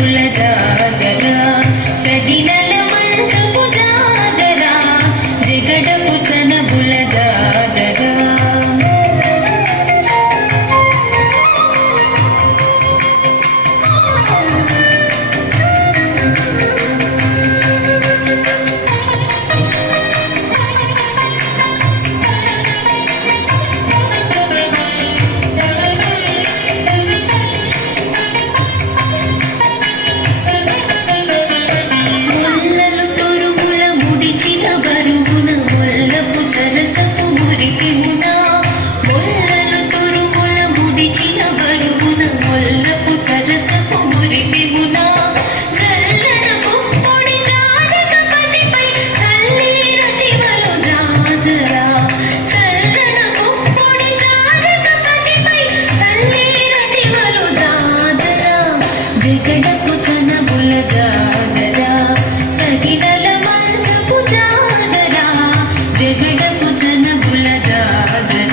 బులగా జరా సగినల మంచపు జాజరా జగడపు తన బులగా జరా జగడపు తన బులగా జరా సగినల మంచపు జాజరా జగడపు తన బులగా జరా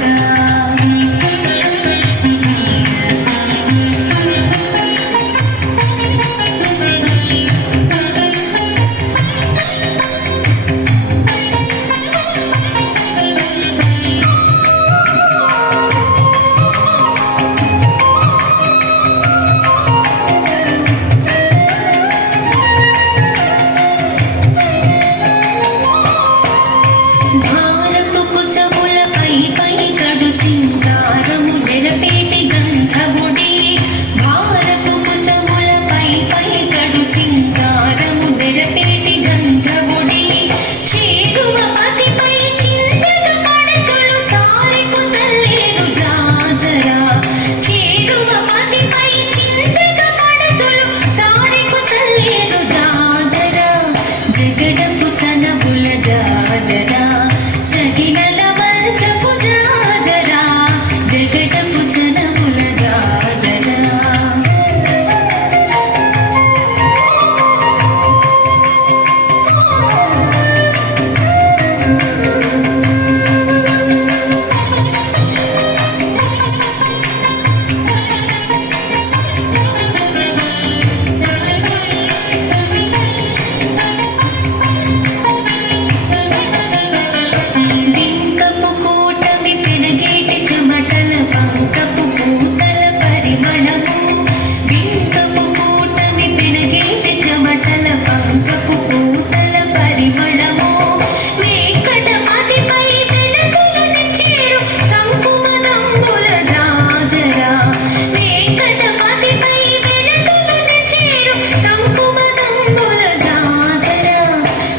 జగడపు తన బులగా జరా సగినల మంచపు జాజరా జగడపు తన బులగా జరా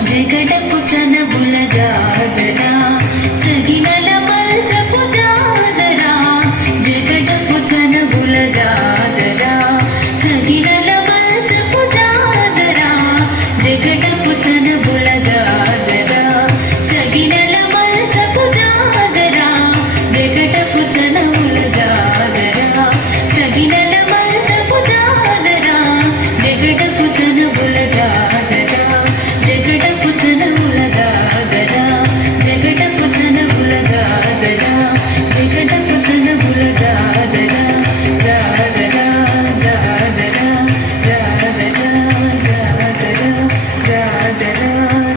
జగడపు తన బులగా జరా సగినల మంచపు జాజరా జగడపు తన బులగా జరా సగినల మంచపు జాజరా జగడపు తన బులగా జరా సగినల మంచపు జాజరా జగడపు తన బులగా జరా సగినల మంచపు జాజరా జగడపు తన బులగా జరా జగడపు తన బులగా జరా జగడపు తన బులగా జరా జగడపు